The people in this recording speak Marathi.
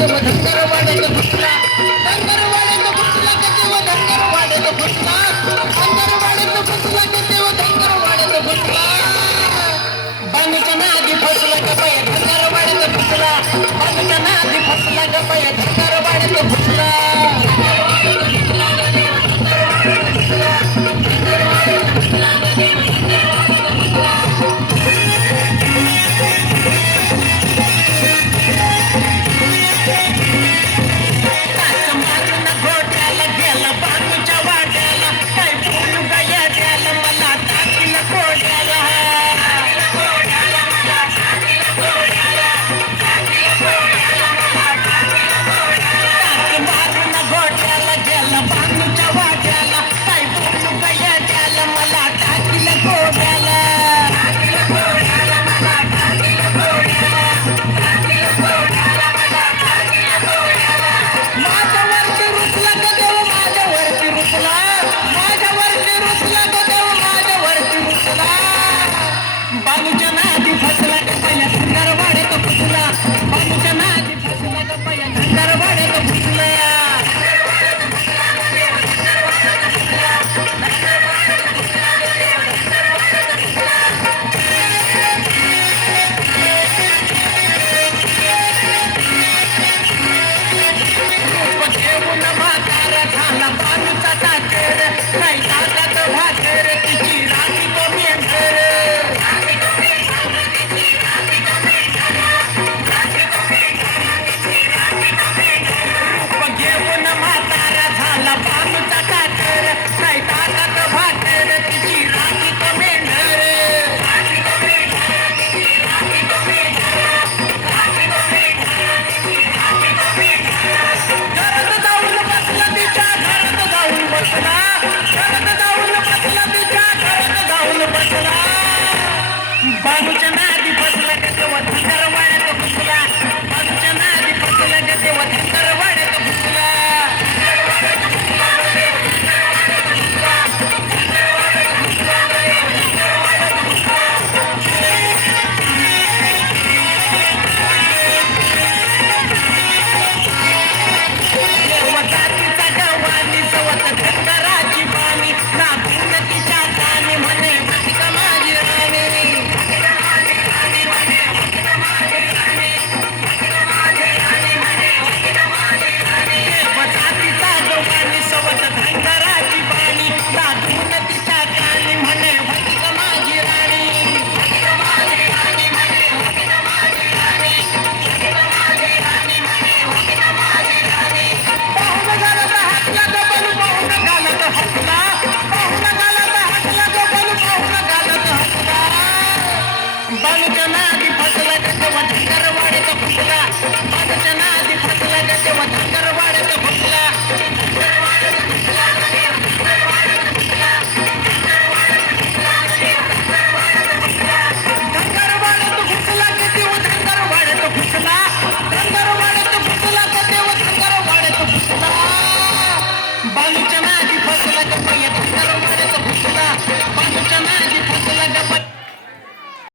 देव धनगरवाड्यात घुसला, धनगरवाड्यात घुसला का देव धनगरवाड्यात घुसला, धनगरवाड्यात घुसला का देव धनगरवाड्यात घुसला. बांगच्या नादी फसला का बाया धनगरवाड्यात घुसला, बांगच्या नादी फसला का बाया धनगरवाड्यात घुसला. बालूच्या नादी फसला का पहिल्या धनगरवाड्यात घुसला, बालूच्या नादी फसला का पहिल्या धनगरवाड्यात घुसला. घेऊन म्हातारा झाला बालूचा टाकेर, काही ताकात भाकर तिची राणी तो मेंढर. घेऊन म्हातारा झाला बालूचा टाकेर, काही ताकात भाकर तिची राणी तो मेंढर. घरात जाऊन बसला तिच्या घरात जाऊन बसला, घरात जाऊन बसला तिच्या घरात जाऊन बसला. बालूच्या नादी फसला का तेव्हा धनगरवाड्यात घुसला, बालूच्या नादी फसला का तेव्हा धनगरवाड्यात घुसला. तेव्हा जातीचा गवानी सवत धनगराची बाणी, नाचून तिच्या कानी म्हणे भटका माझी राणी. जातीचा गवानी सवत धनगराची बाणी, नाचून तिच्या कानी म्हणे भटका माझी राणी. पाहुण घालत हातला गो बलू, पाहुण घालत हातला, पाहुण घालत हातला गो बलू, पाहुण घालत हातला. बालूच्या नादी फसला